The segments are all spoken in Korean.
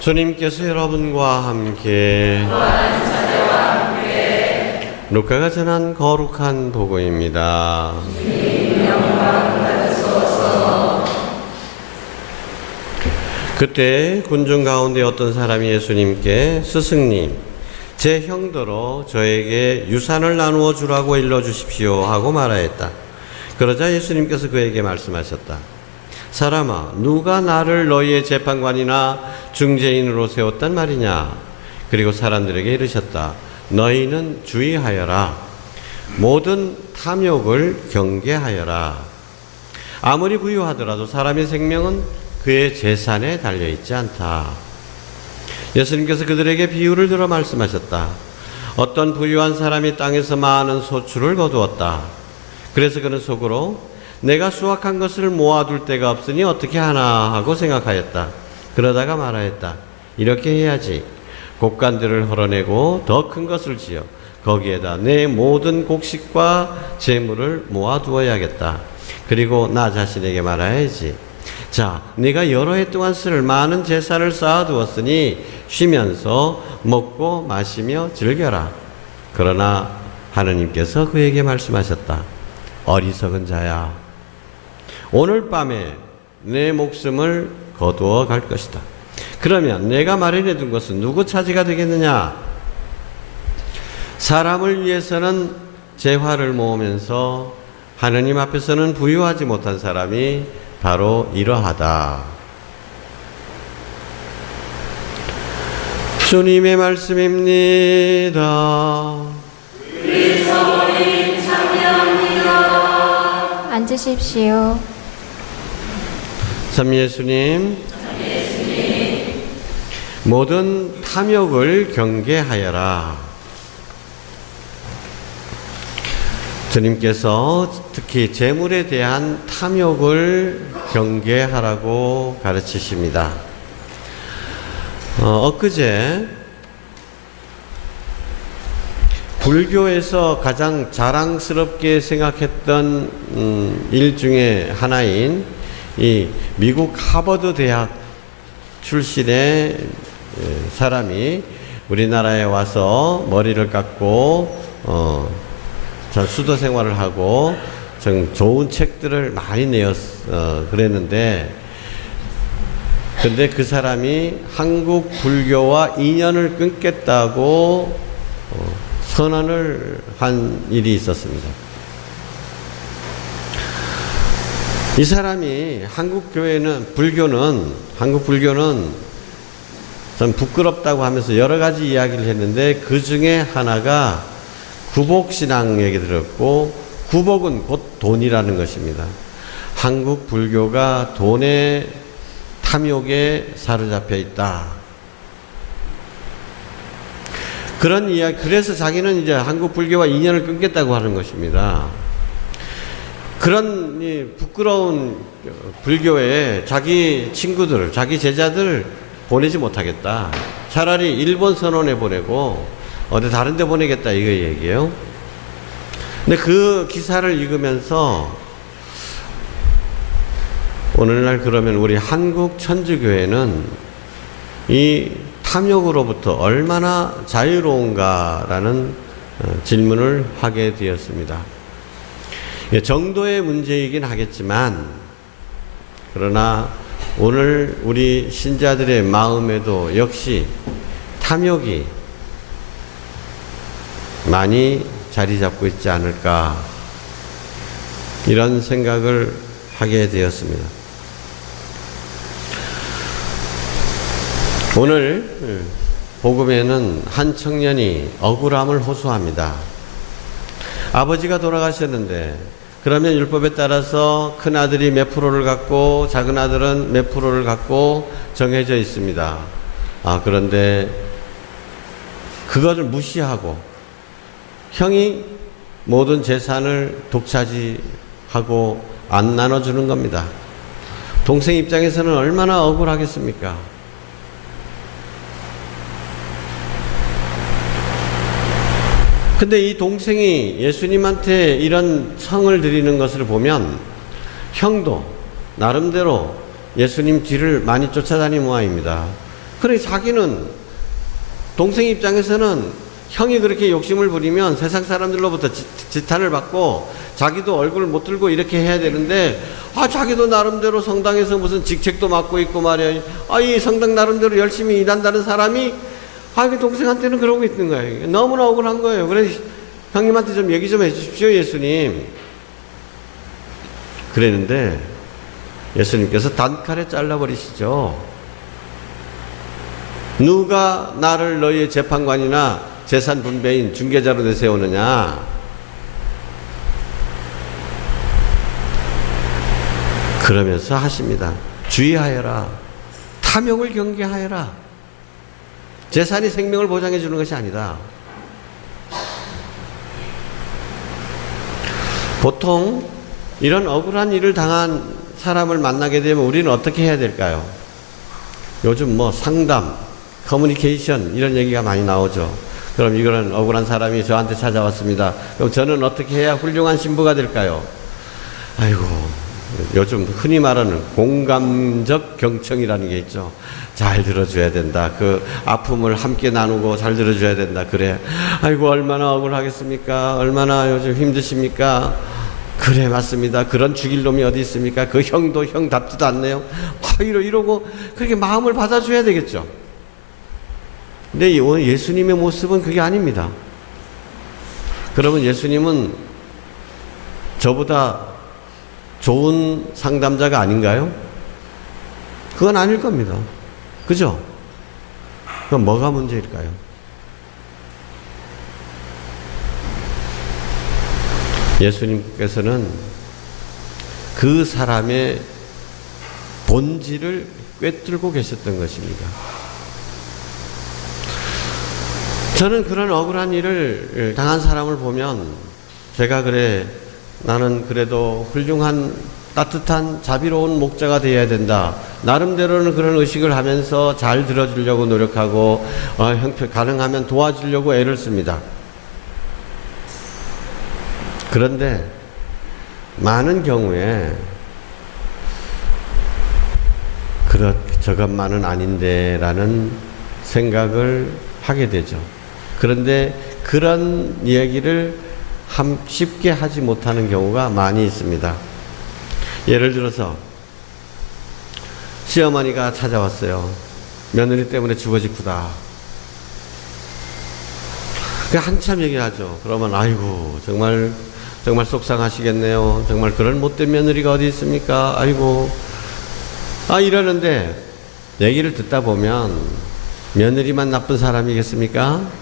주님께서 여러분과 함께 루카가 전한 거룩한 복음입니다. 그때 군중 가운데 어떤 사람이 예수님께 스승님, 제 형더러 저에게 유산을 나누어 주라고 일러주십시오 하고 말하였다. 그러자 예수님께서 그에게 말씀하셨다. 사람아, 누가 나를 너희의 재판관이나 중재인으로 세웠단 말이냐? 그리고 사람들에게 이르셨다. 너희는 주의하여라. 모든 탐욕을 경계하여라. 아무리 부유하더라도 사람의 생명은 그의 재산에 달려있지 않다. 예수님께서 그들에게 비유를 들어 말씀하셨다. 어떤 부유한 사람이 땅에서 많은 소출을 거두었다. 그래서 그는 속으로 내가 수확한 것을 모아둘 데가 없으니 어떻게 하나 하고 생각하였다. 그러다가 말하였다. 이렇게 해야지. 곡간들을 헐어내고 더 큰 것을 지어 거기에다 내 모든 곡식과 재물을 모아두어야겠다. 그리고 나 자신에게 말해야지. 자, 네가 여러 해 동안 쓸 많은 재산을 쌓아두었으니 쉬면서 먹고 마시며 즐겨라. 그러나 하느님께서 그에게 말씀하셨다. 어리석은 자야, 오늘 밤에 내 목숨을 거두어 갈 것이다. 그러면 내가 마련해 둔 것은 누구 차지가 되겠느냐? 사람을 위해서는 재화를 모으면서 하느님 앞에서는 부유하지 못한 사람이 바로 이러하다. 주님의 말씀입니다. 그리스도님 참여합니다. 앉으십시오. 참 예수님, 모든 탐욕을 경계하여라. 주님께서 특히 재물에 대한 탐욕을 경계하라고 가르치십니다. 엊그제 불교에서 가장 자랑스럽게 생각했던 일 중에 하나인 이 미국 하버드 대학 출신의 사람이 우리나라에 와서 머리를 깎고 수도 생활을 하고 좀 좋은 책들을 많이 그랬는데, 근데 그 사람이 한국 불교와 인연을 끊겠다고 선언을 한 일이 있었습니다. 이 사람이 한국 불교는 좀 부끄럽다고 하면서 여러 가지 이야기를 했는데, 그 중에 하나가 구복신앙 얘기 들었고, 구복은 곧 돈이라는 것입니다. 한국 불교가 돈의 탐욕에 사로잡혀 있다. 그런 이야기, 그래서 자기는 이제 한국 불교와 인연을 끊겠다고 하는 것입니다. 그런 부끄러운 불교에 자기 친구들, 자기 제자들 보내지 못하겠다. 차라리 일본 선원에 보내고 어디 다른 데 보내겠다, 이거 얘기예요. 근데 그 기사를 읽으면서 오늘날 그러면 우리 한국 천주교회는 이 탐욕으로부터 얼마나 자유로운가라는 질문을 하게 되었습니다. 정도의 문제이긴 하겠지만, 그러나 오늘 우리 신자들의 마음에도 역시 탐욕이 많이 자리 잡고 있지 않을까, 이런 생각을 하게 되었습니다. 오늘 복음에는 한 청년이 억울함을 호소합니다. 아버지가 돌아가셨는데, 그러면 율법에 따라서 큰 아들이 몇 프로를 갖고 작은 아들은 몇 프로를 갖고 정해져 있습니다. 그런데 그것을 무시하고 형이 모든 재산을 독차지하고 안 나눠주는 겁니다. 동생 입장에서는 얼마나 억울하겠습니까? 근데 이 동생이 예수님한테 이런 청을 드리는 것을 보면 형도 나름대로 예수님 뒤를 많이 쫓아다닌 모양입니다. 그래 자기는 동생 입장에서는 형이 그렇게 욕심을 부리면 세상 사람들로부터 지탄을 받고 자기도 얼굴을 못 들고 이렇게 해야 되는데 자기도 나름대로 성당에서 무슨 직책도 맡고 있고 말이야. 이 성당 나름대로 열심히 일한다는 사람이 그 동생한테는 그러고 있는 거예요. 너무나 억울한 거예요. 그래서 형님한테 좀 얘기 좀 해주십시오, 예수님. 그랬는데 예수님께서 단칼에 잘라버리시죠. 누가 나를 너희의 재판관이나 재산 분배인 중개자로 내세우느냐? 그러면서 하십니다. 주의하여라. 탐욕을 경계하여라. 재산이 생명을 보장해 주는 것이 아니다. 보통 이런 억울한 일을 당한 사람을 만나게 되면 우리는 어떻게 해야 될까요? 요즘 상담, 커뮤니케이션 이런 얘기가 많이 나오죠. 그럼 이거는 억울한 사람이 저한테 찾아왔습니다. 그럼 저는 어떻게 해야 훌륭한 신부가 될까요? 아이고, 요즘 흔히 말하는 공감적 경청이라는 게 있죠. 잘 들어줘야 된다. 그 아픔을 함께 나누고 잘 들어줘야 된다. 그래. 아이고, 얼마나 억울하겠습니까? 얼마나 요즘 힘드십니까? 그래, 맞습니다. 그런 죽일 놈이 어디 있습니까? 그 형도 형답지도 않네요. 이러고 그렇게 마음을 받아줘야 되겠죠. 근데 예수님의 모습은 그게 아닙니다. 그러면 예수님은 저보다 좋은 상담자가 아닌가요? 그건 아닐 겁니다. 그죠? 그럼 뭐가 문제일까요? 예수님께서는 그 사람의 본질을 꿰뚫고 계셨던 것입니다. 저는 그런 억울한 일을 당한 사람을 보면 제가 나는 그래도 훌륭한 따뜻한 자비로운 목자가 되어야 된다. 나름대로는 그런 의식을 하면서 잘 들어주려고 노력하고 가능하면 도와주려고 애를 씁니다. 그런데 많은 경우에 저것만은 아닌데 라는 생각을 하게 되죠. 그런데 그런 얘기를 쉽게 하지 못하는 경우가 많이 있습니다. 예를 들어서 시어머니가 찾아왔어요. 며느리 때문에 주거지구다. 한참 얘기하죠. 그러면 아이고 정말 속상하시겠네요. 정말 그런 못된 며느리가 어디 있습니까? 아이고 이러는데 얘기를 듣다 보면 며느리만 나쁜 사람이겠습니까?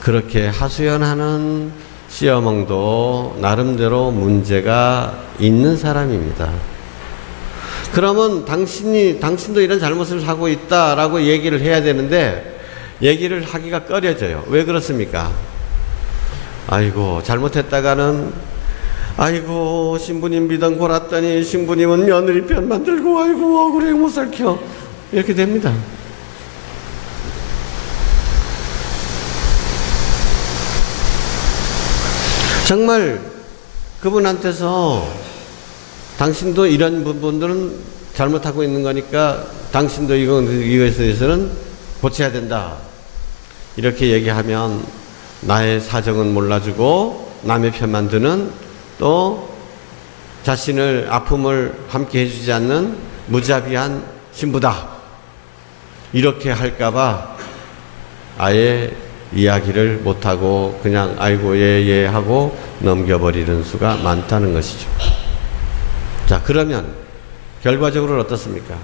그렇게 하소연하는 시어멍도 나름대로 문제가 있는 사람입니다. 그러면 당신도 이런 잘못을 하고 있다라고 얘기를 해야 되는데 얘기를 하기가 꺼려져요. 왜 그렇습니까? 아이고 잘못했다가는 아이고 신부님 믿음 골았더니 신부님은 며느리 편 만들고 아이고 억울해 못 살켜 이렇게 됩니다. 정말 그분한테서 당신도 이런 부분들은 잘못하고 있는 거니까 당신도 이것에 대해서는 고쳐야 된다. 이렇게 얘기하면 나의 사정은 몰라주고 남의 편만 드는 또 자신을 아픔을 함께 해주지 않는 무자비한 신부다. 이렇게 할까봐 아예 이야기를 못하고 그냥 아이고 예 하고 넘겨버리는 수가 많다는 것이죠. 자, 그러면 결과적으로 어떻습니까?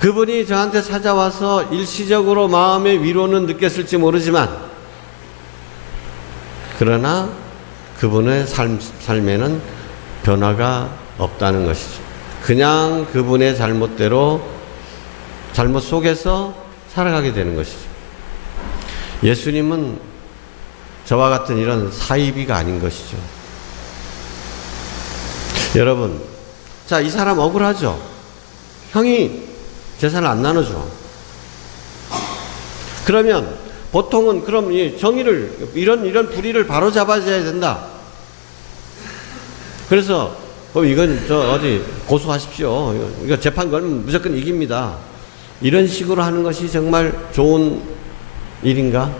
그분이 저한테 찾아와서 일시적으로 마음의 위로는 느꼈을지 모르지만 그러나 그분의 삶에는 변화가 없다는 것이죠. 그냥 그분의 잘못 속에서 살아가게 되는 것이죠. 예수님은 저와 같은 이런 사이비가 아닌 것이죠. 여러분, 자, 이 사람 억울하죠? 형이 재산을 안 나눠줘. 그러면 보통은 그럼 이 정의를 이런 불의를 바로 잡아줘야 된다. 그래서 이건 어디 고소하십시오. 이거 재판 걸면 무조건 이깁니다. 이런 식으로 하는 것이 정말 좋은 일인가?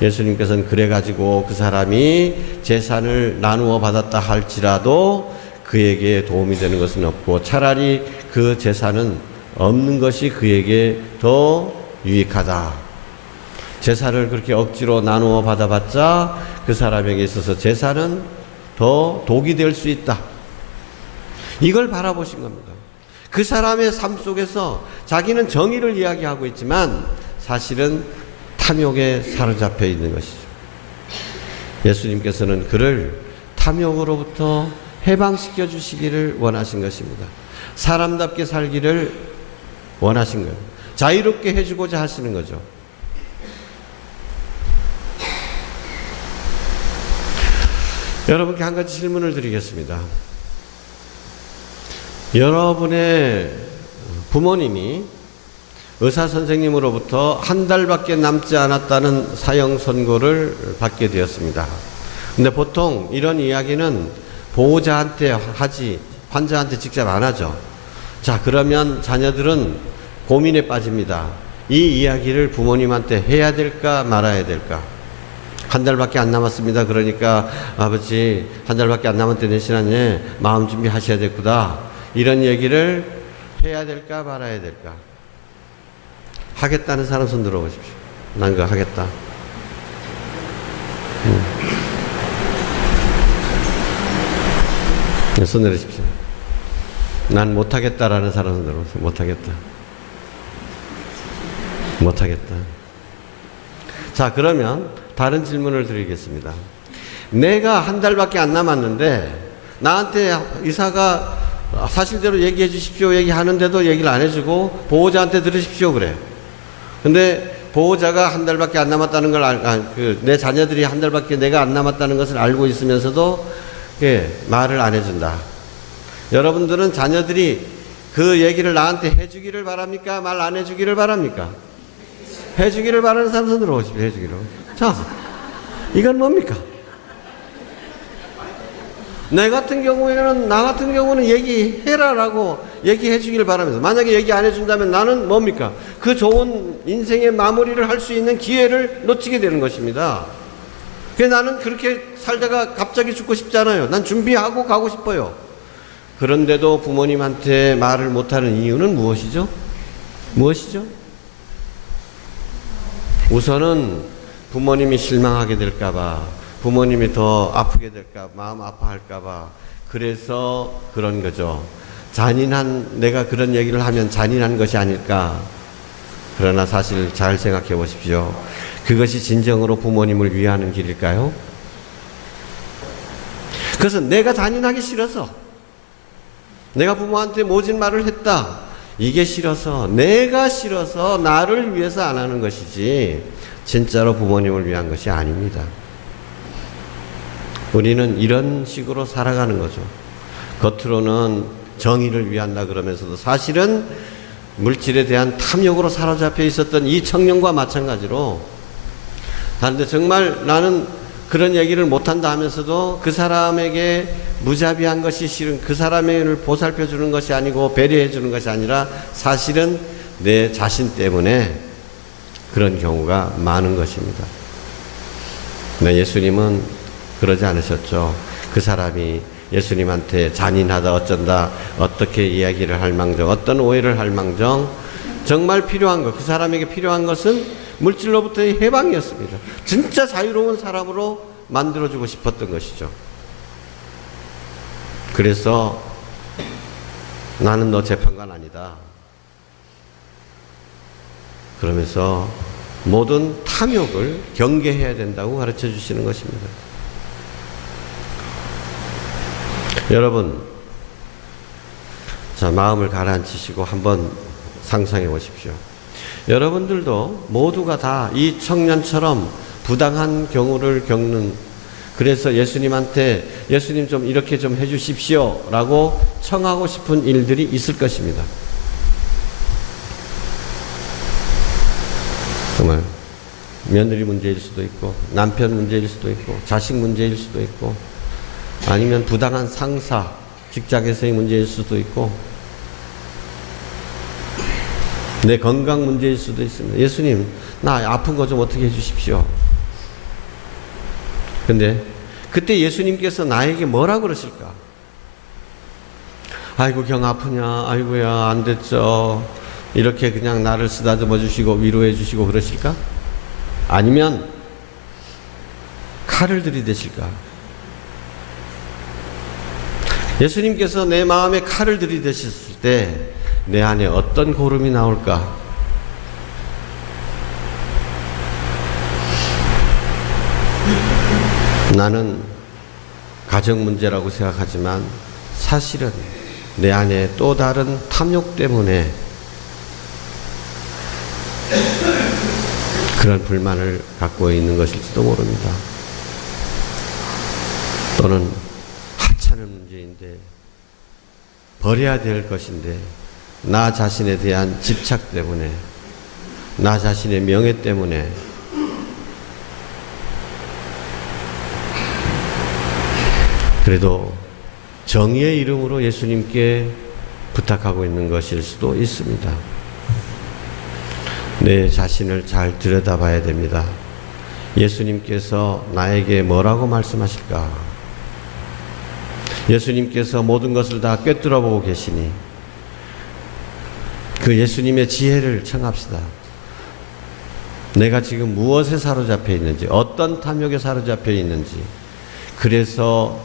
예수님께서는 그래가지고 그 사람이 재산을 나누어 받았다 할지라도 그에게 도움이 되는 것은 없고 차라리 그 재산은 없는 것이 그에게 더 유익하다. 재산을 그렇게 억지로 나누어 받아봤자 그 사람에게 있어서 재산은 더 독이 될 수 있다. 이걸 바라보신 겁니다. 그 사람의 삶 속에서 자기는 정의를 이야기하고 있지만 사실은 탐욕에 사로잡혀 있는 것이죠. 예수님께서는 그를 탐욕으로부터 해방시켜 주시기를 원하신 것입니다. 사람답게 살기를 원하신 거예요. 자유롭게 해주고자 하시는 거죠. 여러분께 한 가지 질문을 드리겠습니다. 여러분의 부모님이 의사 선생님으로부터 한 달밖에 남지 않았다는 사형 선고를 받게 되었습니다. 근데 보통 이런 이야기는 보호자한테 하지 환자한테 직접 안 하죠. 자, 그러면 자녀들은 고민에 빠집니다. 이 이야기를 부모님한테 해야 될까 말아야 될까? 한 달밖에 안 남았습니다. 그러니까 아버지 한 달밖에 안 남았대 대신에 마음 준비하셔야 되구나. 이런 얘기를 해야 될까 말아야 될까? 하겠다는 사람 손 들어보십시오. 난 그거 하겠다. 손 내리십시오. 난 못하겠다라는 사람 손 들어보세요. 못하겠다. 못하겠다. 자, 그러면 다른 질문을 드리겠습니다. 내가 한 달밖에 안 남았는데 나한테 의사가 사실대로 얘기해 주십시오 얘기하는데도 얘기를 안 해주고 보호자한테 들으십시오 그래. 근데 보호자가 한 달밖에 안 남았다는 걸 내 자녀들이 한 달밖에 내가 안 남았다는 것을 알고 있으면서도 말을 안 해준다. 여러분들은 자녀들이 그 얘기를 나한테 해주기를 바랍니까? 말 안 해주기를 바랍니까? 해주기를 바라는 사람 손으로 오십시오. 해주기를. 자, 이건 뭡니까? 나 같은 경우는 얘기해라라고 얘기해 주기를 바라면서, 만약에 얘기 안 해준다면 나는 뭡니까? 그 좋은 인생의 마무리를 할 수 있는 기회를 놓치게 되는 것입니다. 그래서 나는 그렇게 살다가 갑자기 죽고 싶지 않아요. 난 준비하고 가고 싶어요. 그런데도 부모님한테 말을 못하는 이유는 무엇이죠? 무엇이죠? 우선은 부모님이 실망하게 될까봐, 부모님이 더 아프게 될까, 마음 아파할까봐, 그래서 그런 거죠. 내가 그런 얘기를 하면 잔인한 것이 아닐까. 그러나 사실 잘 생각해 보십시오. 그것이 진정으로 부모님을 위하는 길일까요? 그것은 내가 잔인하기 싫어서, 내가 부모한테 모진 말을 했다, 이게 싫어서, 내가 싫어서 나를 위해서 안 하는 것이지 진짜로 부모님을 위한 것이 아닙니다. 우리는 이런 식으로 살아가는 거죠. 겉으로는 정의를 위한다 그러면서도 사실은 물질에 대한 탐욕으로 사로잡혀 있었던 이 청년과 마찬가지로, 그런데 정말 나는 그런 얘기를 못한다 하면서도 그 사람에게 무자비한 것이 싫은, 그 사람을 보살펴 주는 것이 아니고 배려해 주는 것이 아니라 사실은 내 자신 때문에 그런 경우가 많은 것입니다. 네, 예수님은 그러지 않으셨죠. 그 사람이 예수님한테 잔인하다 어쩐다 어떻게 이야기를 할 망정, 어떤 오해를 할 망정, 정말 필요한 것, 그 사람에게 필요한 것은 물질로부터의 해방이었습니다. 진짜 자유로운 사람으로 만들어주고 싶었던 것이죠. 그래서 나는 너 재판관 아니다 그러면서 모든 탐욕을 경계해야 된다고 가르쳐 주시는 것입니다. 여러분, 자, 마음을 가라앉히시고 한번 상상해 보십시오. 여러분들도 모두가 다 이 청년처럼 부당한 경우를 겪는, 그래서 예수님한테 예수님 좀 이렇게 좀 해주십시오 라고 청하고 싶은 일들이 있을 것입니다. 정말 며느리 문제일 수도 있고, 남편 문제일 수도 있고, 자식 문제일 수도 있고, 아니면 부당한 상사, 직장에서의 문제일 수도 있고, 내 건강 문제일 수도 있습니다. 예수님, 나 아픈 거 좀 어떻게 해주십시오. 근데 그때 예수님께서 나에게 뭐라 그러실까? 아이고 경 아프냐, 아이고야 안 됐죠. 이렇게 그냥 나를 쓰다듬어 주시고 위로해 주시고 그러실까? 아니면 칼을 들이대실까? 예수님께서 내 마음에 칼을 들이대셨을 때 내 안에 어떤 고름이 나올까? 나는 가정 문제라고 생각하지만 사실은 내 안에 또 다른 탐욕 때문에 그런 불만을 갖고 있는 것일지도 모릅니다. 또는 하찮은 문제인데 버려야 될 것인데 나 자신에 대한 집착 때문에 나 자신의 명예 때문에 그래도 정의의 이름으로 예수님께 부탁하고 있는 것일 수도 있습니다. 내 자신을 잘 들여다봐야 됩니다. 예수님께서 나에게 뭐라고 말씀하실까? 예수님께서 모든 것을 다 꿰뚫어 보고 계시니 그 예수님의 지혜를 청합시다. 내가 지금 무엇에 사로잡혀 있는지, 어떤 탐욕에 사로잡혀 있는지, 그래서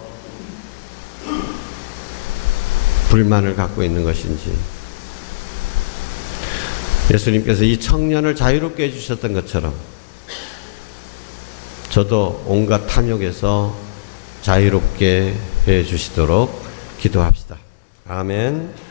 불만을 갖고 있는 것인지, 예수님께서 이 청년을 자유롭게 해주셨던 것처럼 저도 온갖 탐욕에서 자유롭게 해주시도록 기도합시다. 아멘.